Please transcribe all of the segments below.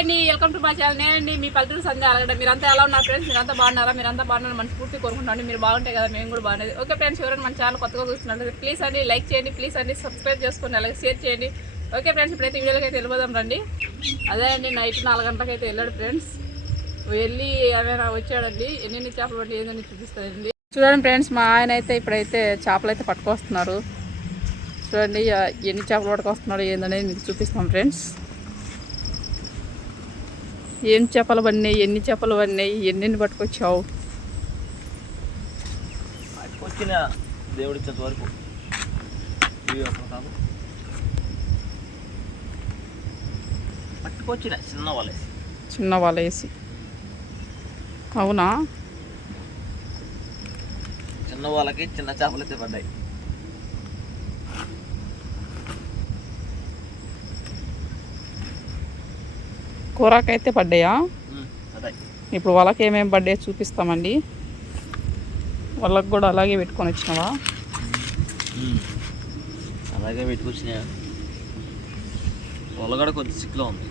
అండి, welcome to my channel. నేనండి మీ పల్లెటూరు సంధ్య అలగడ. మీరంతా ఎలా ఉన్నారు ఫ్రెండ్స్? మీరంతా బాగున్నారా? మీరంతా బాగున్నారు మనస్ఫూర్తి కోరుకుంటాను. మీరు బాగుంటాయి కదా, మేము కూడా బాగుండేది. ఓకే ఫ్రెండ్స్, ఎవరైనా మన ఛానల్ కొత్తగా చూస్తున్నారు ప్లీజ్ అండి లైక్ చేయండి, ప్లీజ్ అండి సబ్స్క్రైబ్ చేసుకోండి, అలాగే షేర్ చేయండి. ఓకే ఫ్రెండ్స్, ఇప్పుడైతే వీడియోకి అయితే వెళ్ళిపోదాం రండి. అదే అండి, నైట్ 4 గంటలకు అయితే వెళ్ళాడు ఫ్రెండ్స్. వెళ్ళి ఏమైనా వచ్చాడండి, ఎన్ని చేపలు పట్టి ఏందని చూపిస్తాయండి. చూడండి ఫ్రెండ్స్, మా ఆయన అయితే ఇప్పుడైతే చేపలు అయితే పట్టుకొస్తున్నారు. చూడండి ఎన్ని చేపలు పట్టుకొస్తున్నాడు ఏందనేది మీకు చూపిస్తాం ఫ్రెండ్స్. ఏం చేపలు పడినాయి, ఎన్ని చేపలు పడినాయి, ఎన్ని పట్టుకొచ్చావు? పట్టుకొచ్చిన దేవుడిచ్చేంత వరకు పట్టుకొచ్చిన చిన్న వల వేసి. అవునా? చిన్న వాళ్ళకి చిన్న చేపలు అయితే పడ్డాయి. కూరకైతే పడ్డాయా? ఇప్పుడు వాళ్ళకి ఏమేమి పడ్డాయో చూపిస్తామండి. వాళ్ళకి కూడా అలాగే పెట్టుకొని వచ్చినావా? అలాగే పెట్టుకొచ్చినా. వాళ్ళ కూడా కొంచెం సిక్లో ఉంది.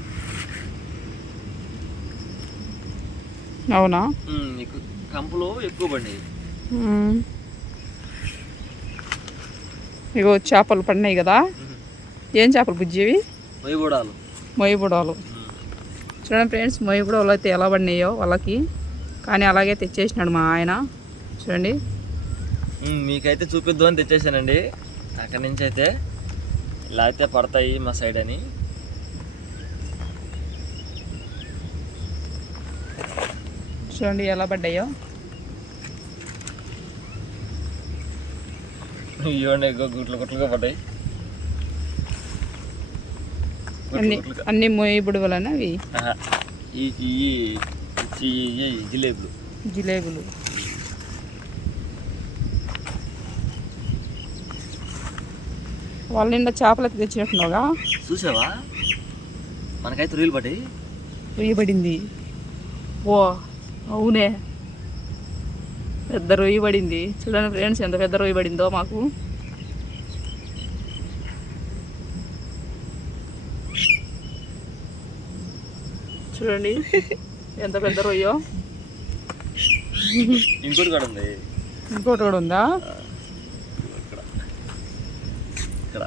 అవునా? కంపులు ఎక్కువ పడినాయి. ఇగో చేపలు పడినాయి కదా. ఏం చేపలు బుజ్జివి? మొయ్యబుడాలు. చూడండి ఫ్రెండ్స్, మొయ్యబుడాలు అయితే ఎలా పడినాయో వాళ్ళకి, కానీ అలాగే తెచ్చేసినాడు మా ఆయన. చూడండి, మీకైతే చూపిద్దామని తెచ్చేసానండి. అక్కడి నుంచి అయితే ఇలా అయితే పడతాయి మా సైడ్ అని. చూడండి ఎలా పడ్డాయో. ఇవ్వండి, గుట్లు గుట్లుగా పడ్డాయి. అన్ని మొయ్యబుడవలనా అవి? జిలేబులు. వాళ్ళ నిండా చేపలు అయితే తెచ్చినట్టున్నావుగా. చూసావా? మనకైతే రొయ్యలు పడ్డాయి. రొయ్య పడింది. ఓ అవునే, పెద్ద రొయ్య పడింది. చూడండి ఫ్రెండ్స్, ఎంత పెద్ద రొయ్య పడిందో మాకు. చూడండి ఎంత పెద్ద రొయ్యో. ఇంకోటి కూడా ఉంది. ఇంకోటి కూడా ఉందా? ఇక్కడ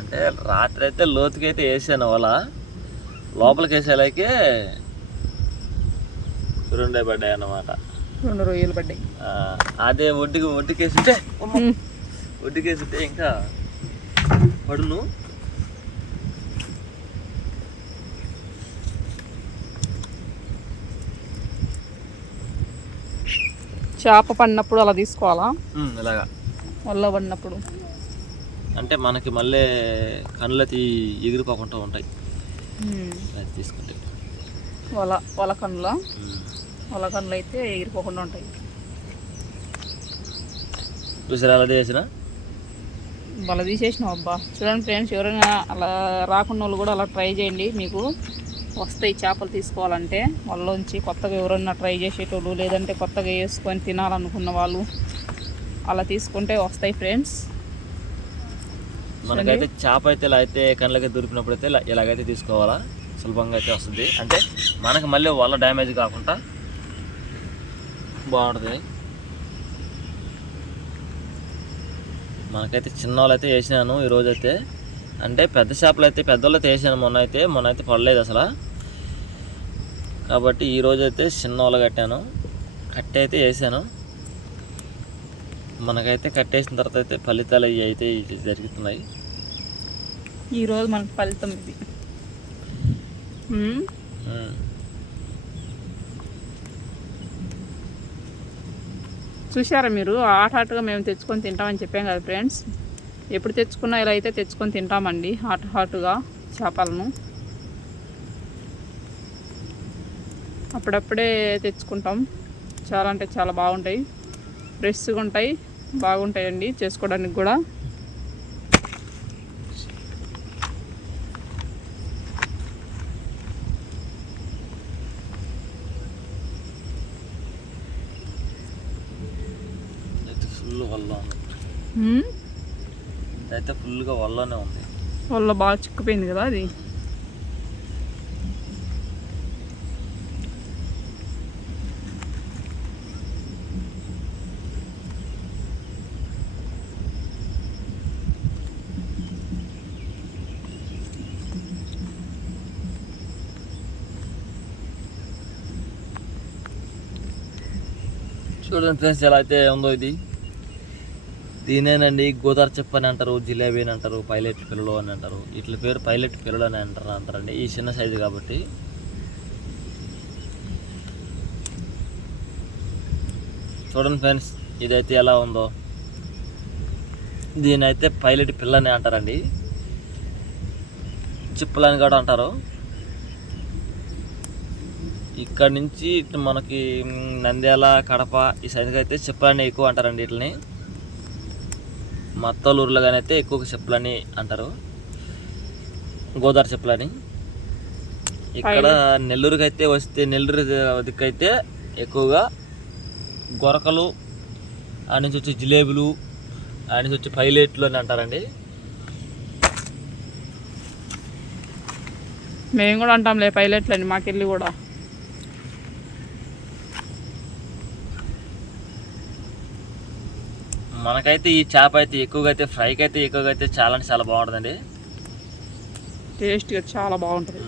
అంటే రాత్రి అయితే లోతుకి అయితే వేసాను వల. లోపలికి వేసేలాకే 2 పడ్డాయి అన్నమాట. 2 రొయ్యలు పడ్డాయి. అదే ఒడ్డుకేసింటే ఇంకా పడును. చేప పడినప్పుడు అలా తీసుకోవాలా? ఇలాగా వల్ల పడినప్పుడు అంటే మనకి మళ్ళీ కళ్ళకి ఎగిరిపోకుండా ఉంటాయి. అది తీసుకుంటే వల కన్నులు అయితే ఎగిరిపోకుండా ఉంటాయి. చూసారా అలా తీసేసిన? వల తీసేసినావు. అబ్బా చూడండి ఫ్రెండ్స్, ఎవరైనా అలా రాకుండా వాళ్ళు కూడా అలా ట్రై చేయండి. మీకు వస్తాయి చేపలు తీసుకోవాలంటే. వాళ్ళలోంచి కొత్తగా ఎవరైనా ట్రై చేసేటోళ్ళు, లేదంటే కొత్తగా వేసుకొని తినాలనుకున్న వాళ్ళు అలా తీసుకుంటే వస్తాయి ఫ్రెండ్స్. మనకైతే చేప అయితే ఇలా అయితే కళ్ళకి దొరికినప్పుడు అయితే ఇలాగైతే తీసుకోవాలా, సులభంగా అయితే వస్తుంది. అంటే మనకు మళ్ళీ వల్ల డ్యామేజ్ కాకుండా బాగుంటుంది. మనకైతే చిన్న వాళ్ళు అయితే వేసినాను ఈరోజైతే. అంటే పెద్ద చేపలు అయితే పెద్దవాళ్ళు అయితే వేసాను మొన్న అయితే పడలేదు అసలు. కాబట్టి ఈరోజైతే చిన్న వాళ్ళు కట్టాను, కట్టి అయితే వేసాను. మనకైతే కట్టేసిన తర్వాత అయితే ఫలితాలు అవి అయితే జరుగుతున్నాయి. ఈరోజు మనకు ఫలితం ఇది. చూసారా మీరు? హాట్గా మేము తెచ్చుకొని తింటామని చెప్పాం కదా ఫ్రెండ్స్. ఎప్పుడు తెచ్చుకున్నా ఇలా అయితే తెచ్చుకొని తింటామండి, హాట్గా చేపలను. అప్పుడప్పుడే తెచ్చుకుంటాం. చాలా అంటే చాలా బాగుంటాయి, ఫ్రెష్గా ఉంటాయి, బాగుంటాయండి చేసుకోవడానికి కూడా. అయితే ఫుల్గా వల్లనే ఉంది. వల్ల బాగా చిక్కిపోయింది కదా అది. చూడండి ఫ్రెండ్స్ ఎలా అయితే ఉందో ఇది. దీనేనండి గోదావరి చెప్పు అని అంటారు, జిలేబీ అని అంటారు, పైలట్ పిల్లలు అని అంటారు. ఇట్ల పేరు పైలట్ పిల్లలు అని అంటారండి ఈ చిన్న సైజు కాబట్టి. చూడండి ఫ్రెండ్స్ ఇదైతే ఎలా ఉందో. దీని అయితే పైలట్ పిల్ల అని అంటారండి, చిప్పులని కూడా అంటారు. ఇక్కడ నుంచి ఇటు మనకి నంద్యాల, కడప ఈ సైజుకి అయితే చెప్పులని ఎక్కువ అంటారండి. వీటిని మత్తలూరులో కానీ అయితే ఎక్కువ చెప్పులని అంటారు, గోదావరి చెప్పులని. ఇక్కడ నెల్లూరుకి అయితే వస్తే, నెల్లూరు దిక్కైతే ఎక్కువగా గొరకలు, ఆ నుంచి వచ్చి జిలేబులు, ఆ నుంచి వచ్చి పైలెట్లు అని అంటారండి. మేము కూడా అంటాంలే పైలట్లు అని మాకెళ్ళి కూడా. మనకైతే ఈ చేప అయితే ఎక్కువగా అయితే ఫ్రైకి అయితే ఎక్కువగా అయితే చాలా అంటే చాలా బాగుంటుందండి, టేస్ట్గా చాలా బాగుంటుంది.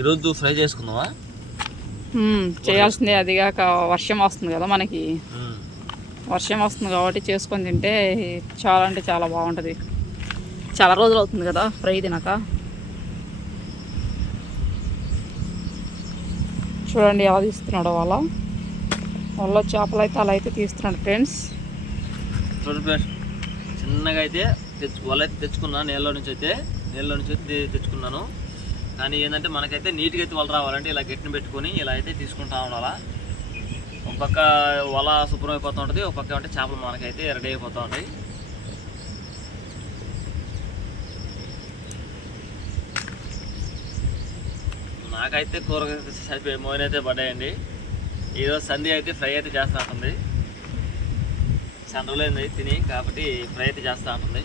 ఈరోజు ఫ్రై చేసుకుందామా? చేయాల్సిందే. అది కాక వర్షం వస్తుంది కదా మనకి, వర్షం వస్తుంది కాబట్టి చేసుకొని తింటే చాలా అంటే చాలా బాగుంటుంది. చాలా రోజులు అవుతుంది కదా ఫ్రై తినక. చూడండి ఎలా తీస్తున్నాడు వాళ్ళ చేపలు అయితే అలా అయితే తీస్తున్నాడు ఫ్రెండ్స్. చూడండి ఫ్రెండ్స్ చిన్నగా అయితే వాళ్ళైతే తెచ్చుకున్నాను, నీళ్ళలో నుంచి అయితే తెచ్చుకున్నాను. కానీ ఏంటంటే మనకైతే నీట్గా అయితే వల రావాలంటే ఇలా గట్టిని పెట్టుకొని ఇలా అయితే తీసుకుంటా ఉండాలా. ఒక పక్క వల శుభ్రం అయిపోతూ ఉంటుంది, ఒక పక్క అంటే చేపలు మనకైతే రెడీ అయిపోతూ ఉంటాయి. నాకైతే కూర సరిపోయి మోయినైతే పడ్డాయండి. ఈరోజు సంధి అయితే ఫ్రై అయితే చేస్తూ ఉంటుంది, సండ్రలేదు తిని కాబట్టి ఫ్రై అయితే చేస్తూ ఉంటుంది.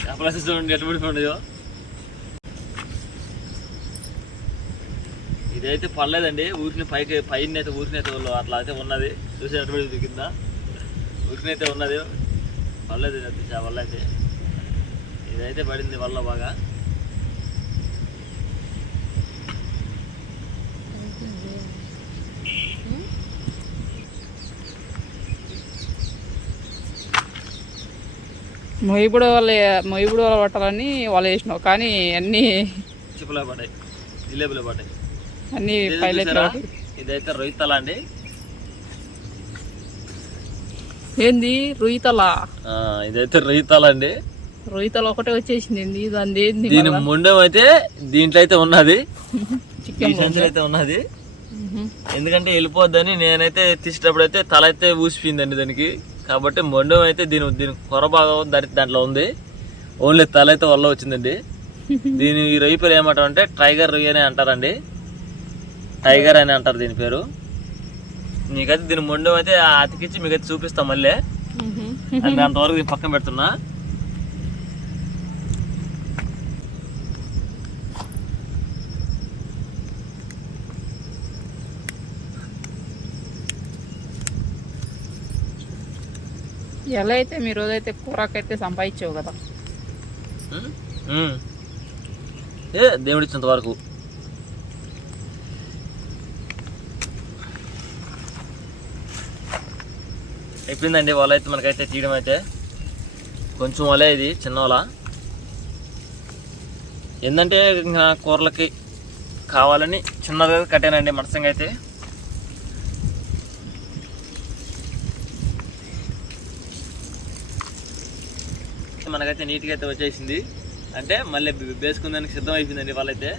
చేపల చూడండి ఎటు పడిపోయిందో. ఇదైతే పడలేదండి, ఊరిని పైన అయితే ఊరినైతే అట్లా అయితే ఉన్నది. చూసి ఎటు పడి కింద ఊరినైతే ఉన్నది, పడలేదు వల్ల అయితే. ఇదైతే పడింది వల్ల బాగా. మొయ్యబుడు వాళ్ళు పట్టాలని వాళ్ళు వేసినావు, కానీ అన్నీ చిప్పులో పడ్డాయి, జిలేబులో పడ్డాయి అన్నీ పైలట్. ఇదైతే రొయ్యతల అండి. ఏంది రొయ్యతల? ఇదైతే రొయ్యతల అండి. రొయ్యతల ఒకటే వచ్చేసింది. దీని మొండెం అయితే దీంట్లో అయితే ఉన్నది, చికెన్ అయితే ఉన్నది. ఎందుకంటే వెళ్ళిపోద్దని నేనైతే తీసేటప్పుడు అయితే తల అయితే ఊసిపోయిందండి దానికి. కాబట్టి మొండెం అయితే దీని కొర భాగం దాంట్లో ఉంది, ఓన్లీ తల అయితే వల్ల వచ్చిందండి. దీని ఈ రొయ్య పేరు ఏమంటారు అంటే టైగర్ రొయ్య అని అంటారండి, టైగర్ అని అంటారు దీని పేరు. నీకైతే దీని మొండెం అయితే అతికిచ్చి మీకైతే చూపిస్తాం మళ్ళీ. అంతవరకు దీన్ని పక్కన పెడుతున్నా. ఎలా అయితే మీ రోజైతే కూరకైతే సంపాదించావు కదా. దేవుడిచ్చినంత వరకు. అయిపోయిందండి వల అయితే మనకైతే తీయడం అయితే. కొంచెం వలే ఇది, చిన్న వల. ఏంటంటే కూరలకి కావాలని చిన్నగా కట్టానండి మనసంగా అయితే. మనకైతే నీట్గా అయితే వచ్చేసింది, అంటే మళ్ళీ వేసుకుందానికి సిద్ధం అయిపోయిందండి వాళ్ళైతే.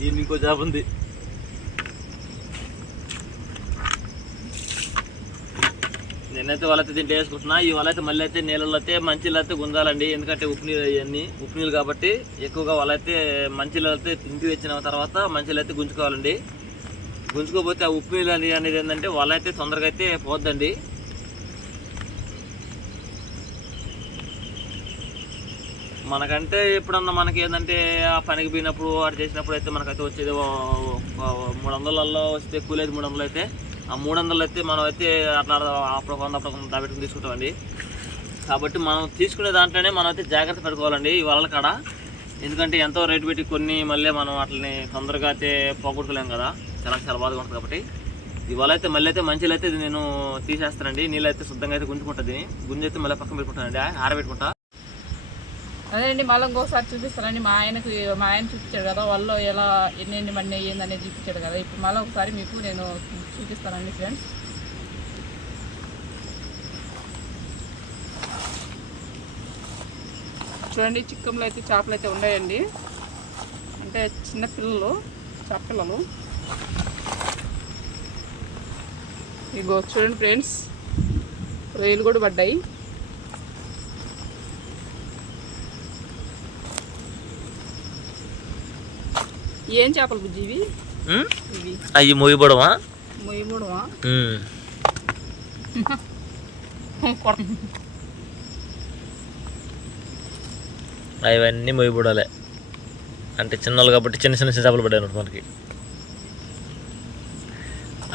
దీన్ని ఇంకో జాబ్ ఉంది. నేనైతే వాళ్ళైతే దీంట్లో వేసుకుంటున్నా. ఈ వాళ్ళైతే మళ్ళీ అయితే నీళ్ళలో అయితే మంచిలో అయితే గుంజాలండి, ఎందుకంటే ఉప్పు నీళ్ళు అవన్నీ ఉప్పు నీళ్ళు కాబట్టి ఎక్కువగా వాళ్ళైతే మంచిలో అయితే ఇంటికి వచ్చిన తర్వాత మంచిలో అయితే గుంజుకోవాలండి. గుంజుకోకపోతే ఆ ఉప్పు నీళ్ళు అనేది ఏంటంటే వాళ్ళైతే తొందరగా అయితే పోద్దండి. మనకంటే ఎప్పుడన్నా మనకి ఏంటంటే ఆ పనికి పోయినప్పుడు వాడు చేసినప్పుడు అయితే మనకైతే వచ్చేది 300లలో వస్తే కూలి అయితే 300 అయితే ఆ 300 అయితే మనం అయితే అట్లా అప్పుడు దాబెట్టుకుని తీసుకుంటామండి. కాబట్టి మనం తీసుకునే దాంట్లోనే మనం అయితే జాగ్రత్త పెట్టుకోవాలండి ఈ వలల కాడ. ఎందుకంటే ఎంతో రేటు పెట్టి కొన్ని మళ్ళీ మనం వాటిని తొందరగా అయితే పోగొట్టుకోలేము కదా, చాలా బాధగా ఉంటుంది. కాబట్టి ఇవాళ అయితే మళ్ళీ అయితే మంచిగా అయితే నేను తీసేస్తానండి. నీళ్ళు అయితే శుద్ధంగా అయితే గుంజుకుంటుంది. గుంజి అయితే మళ్ళీ పక్కన పెట్టుకుంటానండి, ఆరబెట్టుకుంటా. అదేండి మళ్ళీ ఇంకోసారి చూపిస్తానండి. మా ఆయన చూపించాడు కదా వాళ్ళు ఎలా ఎన్ని మన్ని అయ్యింది అనేది చూపించాడు కదా. ఇప్పుడు మళ్ళీ ఒకసారి మీకు నేను చూపిస్తానండి ఫ్రెండ్స్. చూడండి చిక్కంలో అయితే చేపలు అయితే ఉన్నాయండి. అంటే చిన్న పిల్లలు, చేప పిల్లలు. ఇగో చూడండి ఫ్రెండ్స్, రొయ్యలు కూడా పడ్డాయి. ఏం చేపలు బుజ్జి ఇవి? అవి మొయ్యబడమా? అవన్నీ మొయ్యబడాలి అంటే చిన్నలు కాబట్టి చిన్న చేపలు పడ్డాయి అన్నమాట మనకి.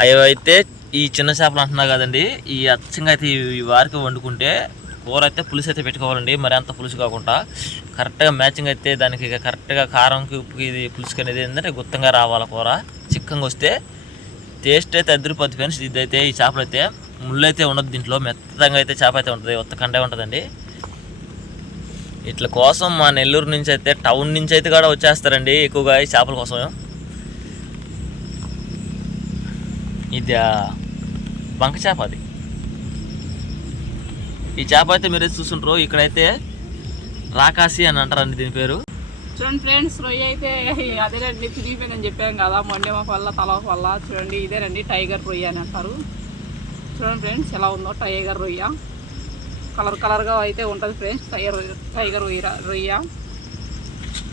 అవి అయితే ఈ చిన్న చేపలు అంటున్నా కదండి, ఈ అచ్చంగా అయితే ఈ వారికి వండుకుంటే కూర అయితే పులుసు అయితే పెట్టుకోవాలండి. మరి అంత పులుసు కాకుండా కరెక్ట్గా మ్యాచింగ్ అయితే దానికి కరెక్ట్గా కారంకి ఉప్పుకి ఇది పులుసుకి అనేది ఏంటంటే గుత్తంగా రావాలి. కూర చిక్కంగా వస్తే టేస్ట్ అయితే అదిరిపోద్ది ఫ్రెండ్స్. ఇదైతే ఈ చేపలు అయితే ముళ్ళు అయితే ఉండదు దీంట్లో, మెత్తగా అయితే చేప అయితే ఉంటుంది, ఒత్తకండే ఉంటుందండి. ఇట్ల కోసం మా నెల్లూరు నుంచి అయితే టౌన్ నుంచి అయితే కూడా వచ్చేస్తారండి ఎక్కువగా ఈ చేపల కోసం. ఇది బంక చేప. అది ఈ చేప అయితే మీరు చూస్తుంటారు, ఇక్కడైతే రాకాసి అని అంటారండి దీని పేరు. చూడండి ఫ్రెండ్స్, రొయ్య అయితే అదేనండి తిరిగిపోయిందని చెప్పాం కదా, మొండెమ పళ్ళ తల పళ్ళ. చూడండి ఇదేనండి టైగర్ రొయ్య అని అంటారు. చూడండి ఫ్రెండ్స్ ఎలా ఉందో టైగర్ రొయ్య. కలర్గా అయితే ఉంటుంది ఫ్రెండ్స్ టైగర్ రొయ్య.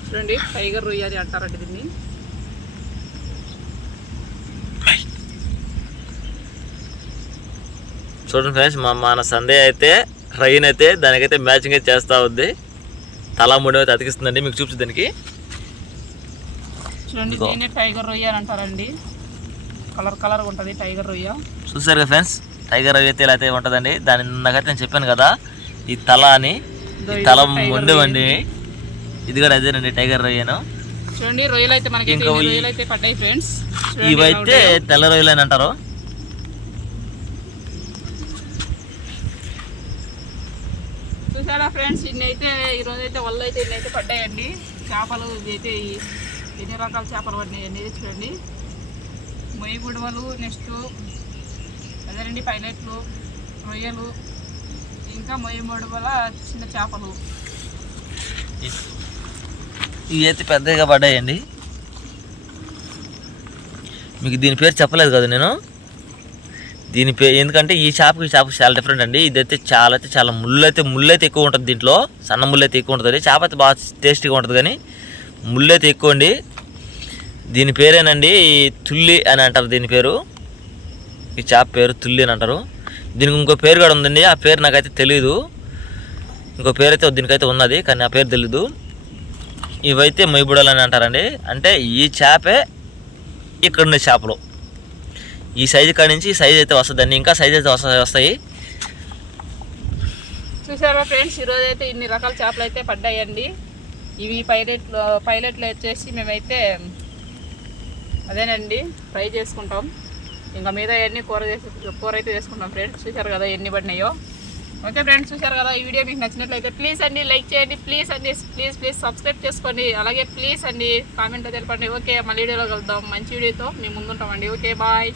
చూడండి టైగర్ రొయ్య అని అంటారండి దీన్ని. చూడండి ఫ్రెండ్స్, మన సందే అయితే రొయ్యని అయితే దానికైతే మ్యాచింగ్ అయితే చేస్తూ ఉంది. తల ముడి అయితే అతికిస్తుందండి, మీకు చూపించు దానికి. చూడండి దీన్ని టైగర్ రొయ్య అని అంటారండి. కలర్ ఉంటుంది టైగర్ రొయ్య. చూసారు కదా ఫ్రెండ్స్, టైగర్ రొయ్య అయితే ఇలా అయితే ఉంటుందండి. దాని నాకైతే నేను చెప్పాను కదా ఈ తల అని, ఈ తల ఉండేవండి. ఇది కూడా అదేనండి టైగర్ రొయ్యను. చూడండి రొయ్యలు అయితే మనకి రొయ్యలు అయితే పడ్డాయి ఫ్రెండ్స్. ఇవైతే తెల్ల రొయ్యలు అని అంటారు. చూసారా ఫ్రెండ్స్, ఇన్ని అయితే ఈరోజు అయితే వల్ల అయితే ఇన్ని అయితే పడ్డాయండి చేపలు. ఇవి అయితే ఎన్ని రకాల చేపలు పడినాయి అనేది చూడండి. మొయ్యి గుడవలు, నెక్స్ట్ అదేనండి పైలెట్లు, రొయ్యలు, ఇంకా మొయ్యి గుడవల చిన్న చేపలు. ఇవి అయితే పెద్దగా పడ్డాయండి. మీకు దీని పేరు చెప్పలేదు కదా నేను. దీని పేరు ఎందుకంటే ఈ చేపకి చాలా డిఫరెంట్ అండి. ఇదైతే చాలా ముళ్ళు అయితే ఎక్కువ ఉంటుంది దీంట్లో. సన్న ముళ్ళు అయితే ఎక్కువ ఉంటుంది. చేప అయితే బాగా టేస్టీగా ఉంటుంది కానీ ముళ్ళు అయితే ఎక్కువ అండి. దీని పేరేనండి తుల్లి అని అంటారు. దీని పేరు, ఈ చేప పేరు తుల్లి అని అంటారు. దీనికి ఇంకో పేరు కూడా ఉందండి, ఆ పేరు నాకైతే తెలీదు. ఇంకో పేరు అయితే దీనికైతే ఉన్నది కానీ ఆ పేరు తెలీదు. ఇవైతే మొయ్యబుడలు అని అంటారండి. అంటే ఈ చేపే ఇక్కడ ఉండే చేపలు. ఈ సైజు కాడి నుంచి ఈ సైజ్ అయితే వస్తుందండి, ఇంకా సైజ్ అయితే వస్తాయి. చూసారా ఫ్రెండ్స్, ఈరోజు అయితే ఇన్ని రకాల చేపలు అయితే పడ్డాయండి. ఇవి పైలెట్లు వచ్చేసి మేమైతే అదేనండి ఫ్రై చేసుకుంటాం. ఇంకా మీద అన్నీ కూర అయితే చేసుకుంటాం ఫ్రెండ్స్. చూసారు కదా ఎన్ని పడినాయో. ఓకే ఫ్రెండ్స్, చూసారు కదా. ఈ వీడియో మీకు నచ్చినట్లయితే ప్లీజ్ అండి లైక్ చేయండి, ప్లీజ్ సబ్స్క్రైబ్ చేసుకోండి. అలాగే ప్లీజ్ అండి కామెంట్లో తెలపండి. ఓకే, మళ్ళీ వీడియోలో కలుద్దాం. మంచి వీడియోతో మేము ముందుంటామండి. Okay bye.